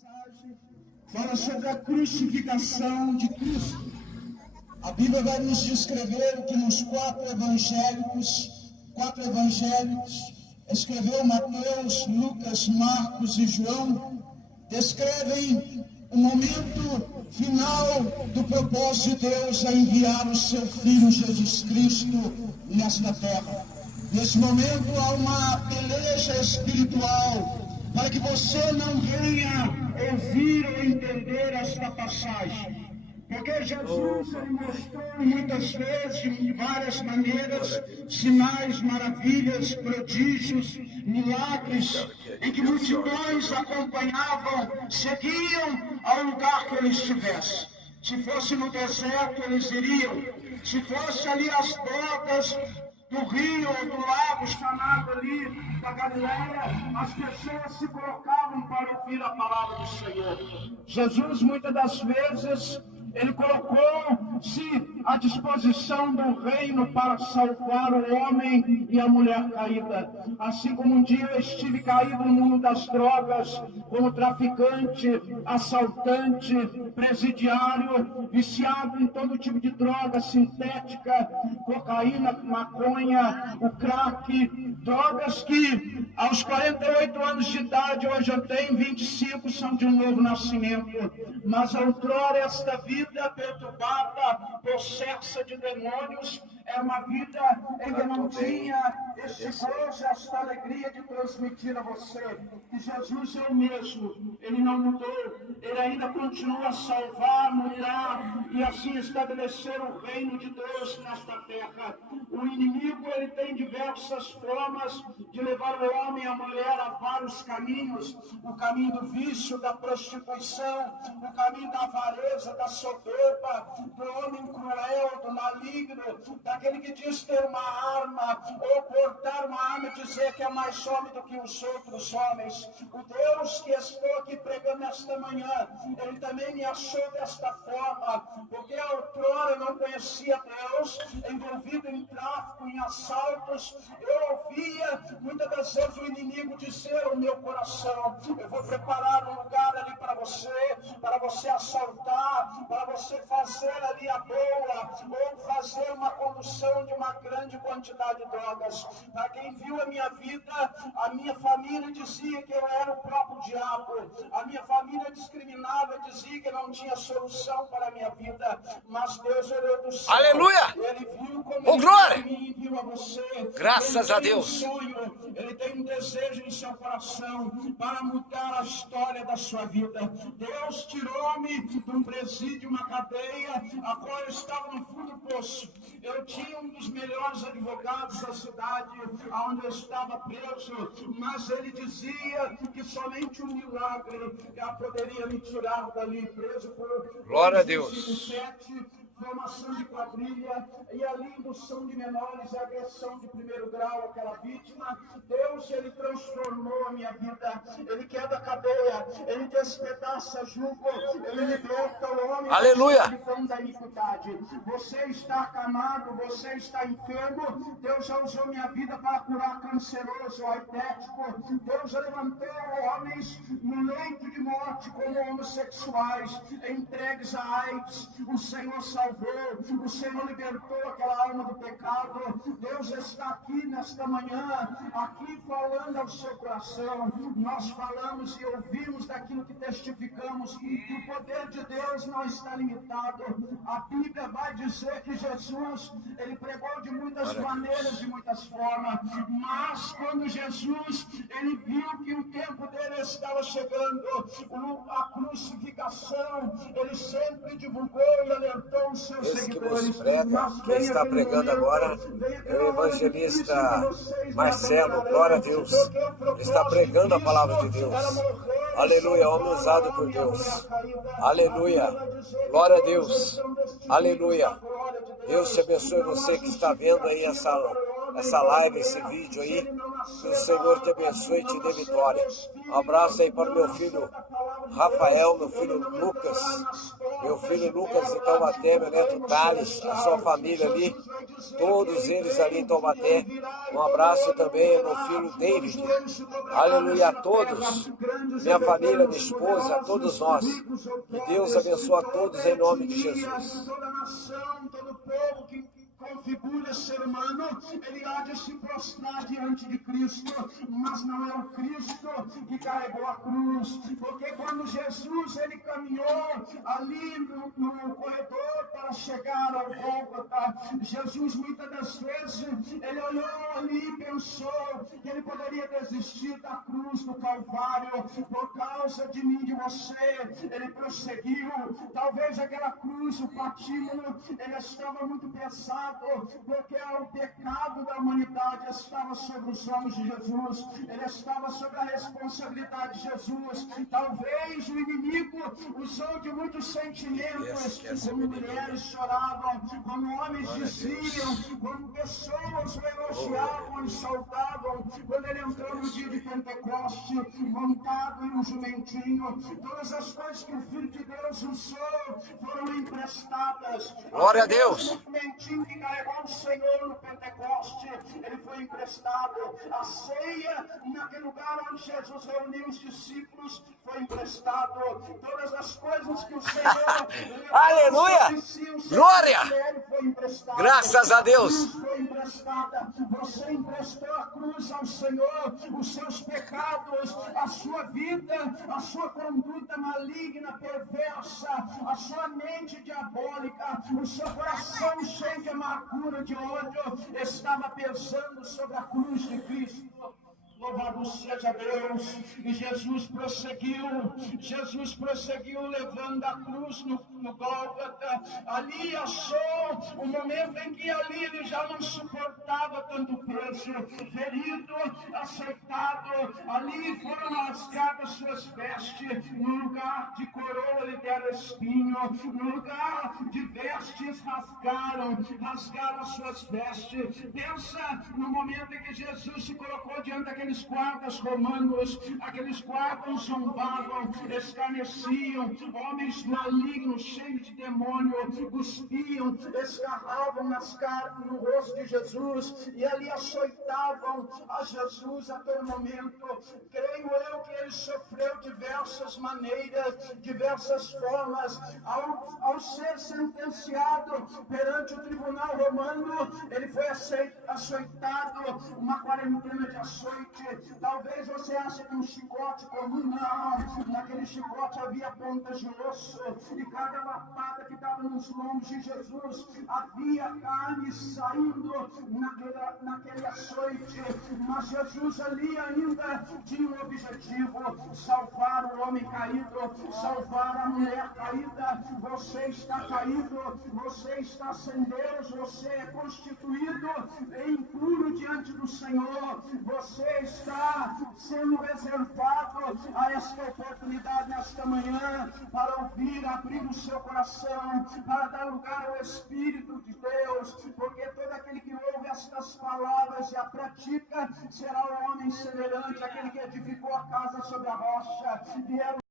mensagem fala sobre a crucificação de Cristo. A Bíblia vai nos descrever que nos quatro evangelhos, escreveu Mateus, Lucas, Marcos e João, descrevem o momento final do propósito de Deus a enviar o seu Filho Jesus Cristo nesta terra. Nesse momento há uma peleja espiritual para que você não venha ouvir ou entender esta passagem. Porque Jesus mostrou muitas vezes, de várias maneiras, sinais, maravilhas, prodígios, milagres, em que multidões acompanhavam, seguiam ao lugar que ele estivesse. Se fosse no deserto, eles iriam. Se fosse ali as bordas do rio ou do lago chamado ali da Galileia, as pessoas se colocavam para ouvir a palavra do Senhor. Jesus, muitas das vezes, ele colocou-se à disposição do reino para salvar o homem e a mulher caída. Assim como um dia eu estive caído no mundo das drogas, como traficante, assaltante, presidiário, viciado em todo tipo de droga sintética, cocaína, maconha, o crack, drogas que aos 48 anos de idade, hoje eu tenho 25, são de um novo nascimento. Mas outrora esta vida perturbada, possessa de demônios, é uma vida em que não tinha este gozo, esta alegria de transmitir a você que Jesus é o mesmo, ele não mudou, ele ainda continua a salvar, mudar e assim estabelecer o reino de Deus nesta terra. O inimigo, ele tem diversas formas de levar o homem e a mulher a vários caminhos: o caminho do vício, da prostituição, o caminho da avareza, da soberba, do homem cruel, do maligno, daquele que diz ter uma arma, ou portar uma arma e dizer que é mais homem do que os outros homens. O Deus que estou aqui pregando esta manhã, ele também me achou desta forma, porque outrora eu não conhecia Deus, envolvido em tráfico, em assaltos, eu ouvia muitas das vezes o inimigo dizer ao meu coração: eu vou preparar um lugar ali para você assaltar, para você fazer ali a boa, ou fazer uma condução de uma grande quantidade de drogas. Para quem viu a minha vida, a minha família dizia que eu era o próprio diabo, a minha família discriminava, dizia que não tinha solução para a minha vida, mas Deus olhou do céu. Aleluia! Ele viu como Oh, glória! Ele viu a você. Graças a Deus. Sonho, ele tem um desejo em seu coração para mudar a história da sua vida. Deus tirou-me de um presídio, uma cadeia, a qual eu estava no fundo do poço. Eu tinha um dos melhores advogados da cidade, onde eu estava preso, mas ele dizia que somente um milagre poderia me tirar dali, preso por glória a Deus. Formação de quadrilha, e ali indução de menores, agressão de primeiro grau, aquela vítima. Deus, ele transformou a minha vida, ele quebra a cadeia, ele despedaça jugo, ele liberta o homem. Aleluia! Da iniquidade. Você está acamado, você está enfermo, Deus já usou minha vida para curar canceroso, aitético. Deus já levantou homens no leito de morte como homossexuais, entregues a AIDS. O Senhor salvou, o Senhor libertou aquela alma do pecado. Deus está aqui nesta manhã, aqui falando ao seu coração. Nós falamos e ouvimos daquilo que testificamos, que o poder de Deus não está limitado. A Bíblia vai dizer que Jesus, ele pregou de muitas maneiras, de muitas formas, mas quando Jesus, ele viu que o tempo dele estava chegando, a crucificação, ele sempre divulgou e alertou os seus Esse que seguidores. vos prega, quem está pregando agora é o evangelista Marcelo, glória a Deus. Ele está pregando a palavra de Deus. Aleluia, homem usado por Deus. Aleluia, glória a Deus. Aleluia. Deus te abençoe, você que está vendo aí essa live, esse vídeo aí. Que o Senhor te abençoe e te dê vitória. Um abraço aí para o meu filho Rafael, meu filho Lucas em Taubaté, meu neto Thales, a sua família ali, todos eles ali em Taubaté. Um abraço também ao meu filho David. Aleluia a todos, minha família, minha esposa, a todos nós. Que Deus abençoe a todos em nome de Jesus. Configura ser humano, ele há de se prostrar diante de Cristo, mas não é o Cristo que carregou a cruz, porque quando Jesus ele caminhou ali no corredor para chegar ao Gólgota, Jesus muitas das vezes ele olhou ali e pensou que ele poderia desistir da cruz do Calvário por causa de mim, de você. Ele prosseguiu. Talvez aquela cruz, o patíbulo, ele estava muito pesado, porque o pecado da humanidade estava sobre os ombros de Jesus, ele estava sobre a responsabilidade de Jesus. Talvez o inimigo usou de muitos sentimentos, como mulheres choravam, como homens diziam, como pessoas o elogiavam e saudavam, quando ele entrou no dia de Pentecoste, montado em um jumentinho. Todas as coisas que o Filho de Deus usou foram emprestadas. Glória a Deus! Que carregou o Senhor no Pentecoste, ele foi emprestado. A ceia, naquele lugar onde Jesus reuniu os discípulos, foi emprestado. Todas as coisas que o Senhor aleluia! Glória! foi emprestado. Graças a Deus! Foi emprestada. Você emprestou a cruz ao Senhor, os seus pecados, a sua vida, a sua conduta maligna, perversa, a sua mente diabólica, o seu coração cheio de amargura, de ódio, estava pesando sobre a cruz de Cristo. Louvado seja Deus. E Jesus prosseguiu levando a cruz no Gólgota. Ali achou o momento em que ali ele já não suportava tanto peso, ferido, açoitado. Ali foram rasgadas suas vestes, no lugar de coroa lhe deram espinho, no lugar de vestes rasgaram as suas vestes. Pensa no momento em que Jesus se colocou diante daqueles guardas romanos. Aqueles guardas zombavam, escarneciam, homens malignos, cheios de demônio, cuspiam, escarravam no rosto de Jesus e ali açoitavam a Jesus a todo momento. Creio eu que ele sofreu diversas maneiras, diversas formas. Ao ser sentenciado perante o tribunal romano, ele foi açoitado, uma quarentena de açoite. Talvez você ache que um chicote comum, não. Naquele chicote havia pontas de osso, e cada lapada que estava nos lombos de Jesus havia carne saindo naquele açoite. Mas Jesus ali ainda tinha um objetivo: salvar o homem caído, salvar a mulher caída. Você está caído, você está sem Deus, você é constituído impuro diante do Senhor. Você está sendo reservado a esta oportunidade nesta manhã para ouvir, abrir o seu coração, para dar lugar ao Espírito de Deus, porque todo aquele que ouve estas palavras e a pratica será o homem semelhante àquele que edificou a casa sobre a rocha.